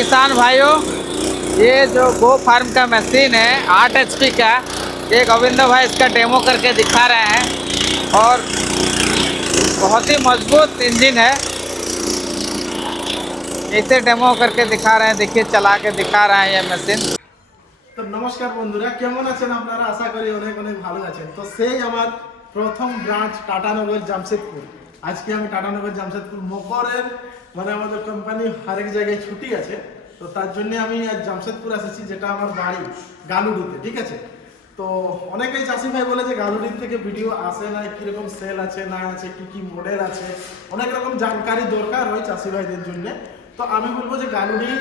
किसान भाइयों, ये जो गो फार्म का मशीन है 8 HP का, ये गोविंद भाई इसका डेमो करके दिखा रहे हैं और बहुत ही मजबूत इंजन है। इसे डेमो करके दिखा रहे हैं, देखिए चला के दिखा रहे हैं ये मशीन। তো নমস্কার বন্ধুরা, কেমন আছেন আপনারা? আশা করি অনেক অনেক ভালো আছেন। তো সেই আমার প্রথম ব্রাঞ্চ টাটানগর জামশেদপুর। আজকে আমি টাটানগর জামশেদপুর মকরের মানে আমাদের কোম্পানি আরেক জায়গায় ছুটি আছে, তো তার জন্য আমি আজ জামশেদপুর এসেছি, যেটা আমার বাড়ি গালুডিতে। ঠিক আছে, তো অনেকেই চাষি ভাই বলে যে গালুডির থেকে ভিডিও আসে না, কীরকম সেল আছে না আছে, কী কী মডেল আছে, অনেক রকম জানকারি দরকার হয় চাষি ভাইদের জন্য। তো আমি বলবো যে গালুডি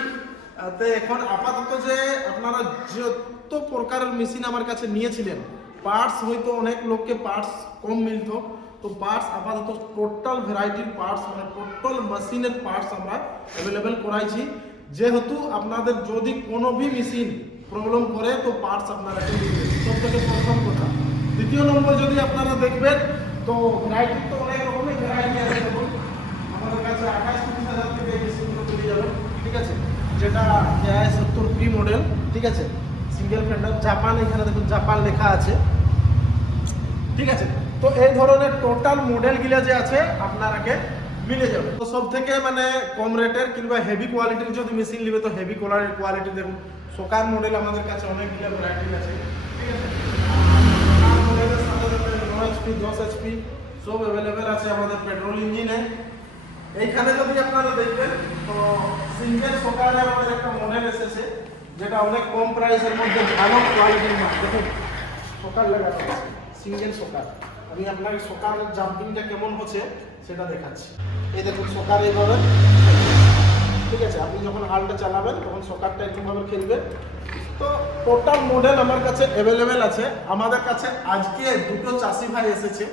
তে এখন আপাতত যে আপনারা যত প্রকারের মেশিন আমার কাছে নিয়েছিলেন, পার্টস হয়তো অনেক লোককে পার্টস কম মিলতো, তো পার্টস আপাতত টোটাল ভ্যারাইটির পার্টস মানে টোটাল মেশিনের পার্টস আমরা অ্যাভেলেবেল করাইছি। যেহেতু আপনাদের যদি কোনো ভি মেশিন প্রবলেম করে তো পার্টস আপনারা সব থেকে প্রথম কথা। দ্বিতীয় নম্বর যদি আপনারা দেখবেন তো ভ্যারাইটি তো অনেক রকমের ভ্যারাইটি আছে। আমাদের কাছে 28-30 হাজার থেকে এই মেশিনগুলো পেয়ে যাবেন। ঠিক আছে, যেটা AI70 প্রি মডেল। ঠিক আছে, সিঙ্গেল ফেন্ডার, জাপান, এখানে দেখুন জাপান লেখা আছে। ঠিক আছে, তো এই ধরনের টোটাল মডেলগুলো যে আছে আপনারাকে মিলে যাবে। তো সব থেকে মানে কম রেটের কিংবা হেভি কোয়ালিটির যদি মেশিন নেবে তো হেভি কোয়ালিটি দেখুন। সোকার মডেল আমাদের কাছে অনেকগুলো ভ্যারাইটি আছে। ঠিক আছে, মডেলের সাথে 9 HP 10 HP সব অ্যাভেলেবেল আছে আমাদের পেট্রোল ইঞ্জিনে। এইখানে যদি আপনারা দেখবেন তো সিঙ্গেল সোকারে আমাদের একটা মডেল এসেছে, যেটা অনেক কম প্রাইসের মধ্যে ভালো কোয়ালিটির মাল। দেখুন সোকার লাগানো আছে, সিঙ্গেল সোকার। আমি আপনাকে সোকারের জাম্পিংটা কেমন হচ্ছে সেটা দেখাচ্ছি। এই দেখুন সোকার এইভাবে। ঠিক আছে, আপনি যখন হালটা চালাবেন তখন সোকারটা একটুভাবে খেলবে। তো টোটাল মডেল আমার কাছে অ্যাভেলেবেল আছে। আমাদের কাছে আজকে দুটো চাষি ভাই এসেছে,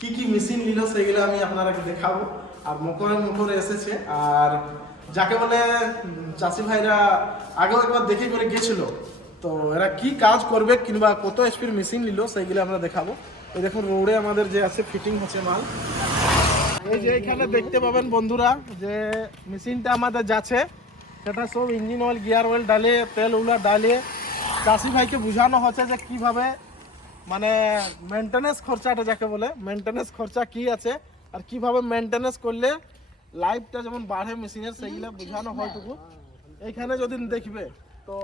কি কি মেশিন নিল সেগুলো আমি আপনারাকে দেখাবো। আর মোটরে এসেছে, আর যাকে বলে চাষি ভাইরা আগেও একবার দেখে করে গেছিল, তো এরা কি কাজ করবে কিংবা কত এসপির মেশিন নিল সেইগুলো আমরা দেখাবো। এই দেখুন রোডে আমাদের যে আছে ফিটিং হচ্ছে মাল। এই যে এখানে দেখতে পাবেন বন্ধুরা যে মেশিনটা আমাদের যাচ্ছে, সেটা সব ইঞ্জিন অয়েল গিয়ার অয়েল ডালে তেল উলা ডালে চাষি ভাইকে বোঝানো হচ্ছে যে কিভাবে মানে মেনটেনেন্স খরচাটা, যাকে বলে মেনটেনেন্স খরচা কি আছে আর কিভাবে মেনটেনেন্স করলে লাইফটা যেমন বাড়ে মেশিনের, সেইগুলো বোঝানো হয়টুকু। এইখানে যদি দেখবে তো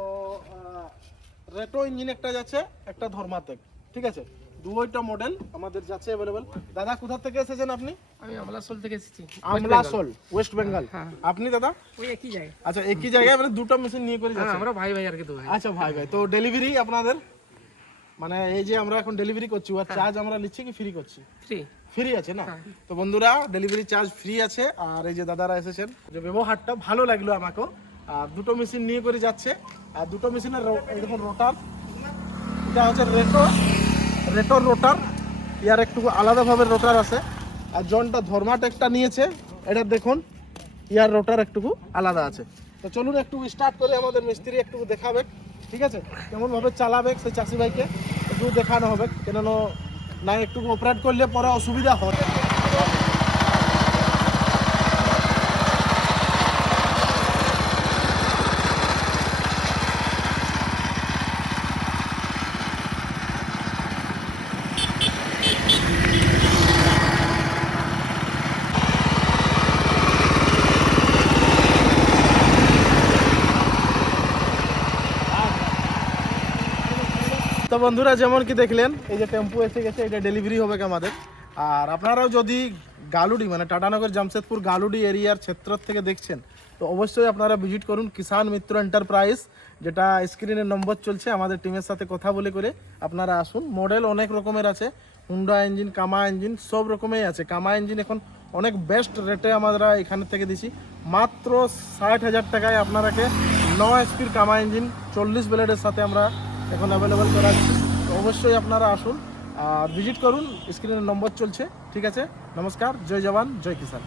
রেটো ইঞ্জিন একটা যাচ্ছে, একটা ধর্মাতেক। ঠিক আছে, দুইটা মডেল আমাদের যাচ্ছে অ্যাভেলেবেল। দাদা কোথা থেকে এসেছেন আপনি? আমি আমলাসোল থেকে এসেছি। আমলাসোল, ওয়েস্ট বেঙ্গল। আপনি দাদা? ওই একই জায়গায়। আচ্ছা, একই জায়গায় মানে দুটো মেশিন নিয়ে করে যাচ্ছে। আমরা ভাই ভাই আর কি, তো ভাই। আচ্ছা ভাই ভাই, তো ডেলিভারি আপনাদের মানে এই যে আমরা এখন ডেলিভারি করছি, আর চার্জ আমরা নিচ্ছি কি ফ্রি করছি? ফ্রি। ফ্রি আছে না? তো বন্ধুরা ডেলিভারি চার্জ ফ্রি আছে। আর এই যে দাদারা এসেছেন, যে ব্যবহারটা ভালো লাগলো আমাকেও। আর দুটো মেশিন নিয়ে করে যাচ্ছে, আর দুটো মেশিনের এই দেখুন রোটার, এটা হচ্ছে রেটোর রোটার, ইয়ার একটু আলাদাভাবে রোটার আছে। আর জনটা ধর্মাটেকটা নিয়েছে, এটা দেখুন ইয়ার রোটার একটু আলাদা আছে। তো চলুন একটু স্টার্ট করে আমাদের মিস্ত্রি একটু দেখাবে। ঠিক আছে, কেমনভাবে চালাবে সেই চাষি ভাইকে একটু দেখানো হবে, কেন না একটু অপারেট করলে পরে অসুবিধা হয়। তো বন্ধুরা যেমন কি দেখলেন, এই যে টেম্পু এসে গেছে, এটা ডেলিভারি হবে আমাদের। আর আপনারাও যদি গালুডি মানে টাটানগর জামশেদপুর গালুডি এরিয়ার ক্ষেত্র থেকে দেখছেন, তো অবশ্যই আপনারা ভিজিট করুন কিষান মিত্র এন্টারপ্রাইজ, যেটা স্ক্রিনের নম্বর চলছে। আমাদের টিমের সাথে কথা বলে করে আপনারা আসুন। মডেল অনেক রকমের আছে, হুন্ডা ইঞ্জিন, কামা ইঞ্জিন, সব রকমের আছে। কামা ইঞ্জিন এখন অনেক বেস্ট রেটে আমরা এখানে থেকে দিছি, মাত্র 60,000 টাকায় আপনারাকে 9 এসপির কামা ইঞ্জিন 40 ব্লেডের সাথে আমরা এখন অ্যাভেলেবেল করাচ্ছি। তো অবশ্যই আপনারা আসুন আর ভিজিট করুন, স্ক্রিনের নম্বর চলছে। ঠিক আছে, নমস্কার, জয় জওয়ান, জয় কিষান।